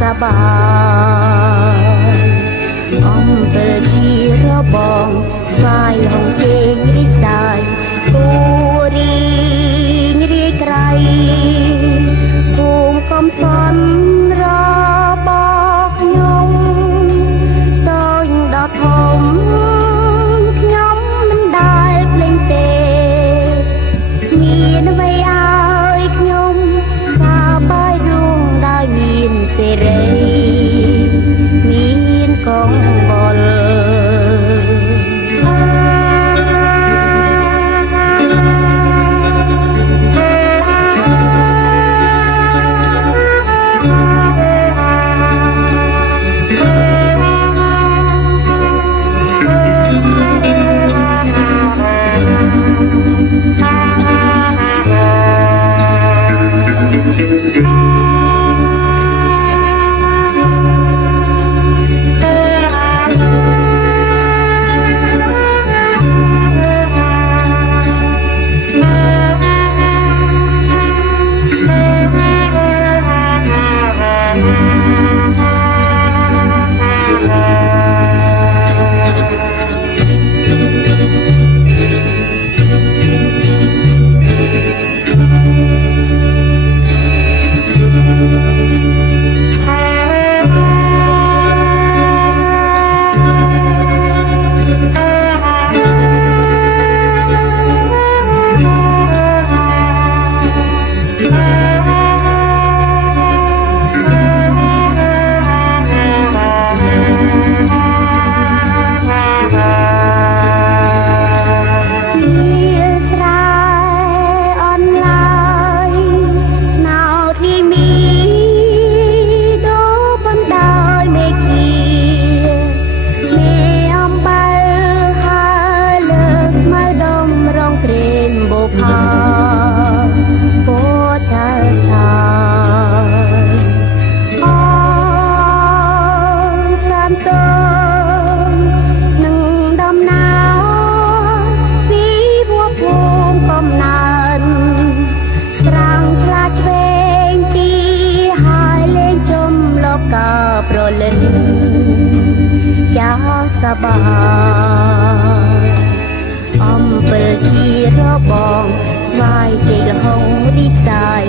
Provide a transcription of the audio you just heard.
สบายអំពិលជារបងស្វាយហងជេងរិសាយគូរីងរាយក្រៃភូមិកំសន់របស់ខ្ញុំតូចដល់ធំខ្ញុំមិនដែលភ្លេចទេមានអ្វីឲ្យខ្ញុំសប្បាយរួមដោយមានសេរីមានកងបលប្រលិនយ៉ាងសប្បាយអំពិលជារបងស្វាយជ័យលហុងរីសាយ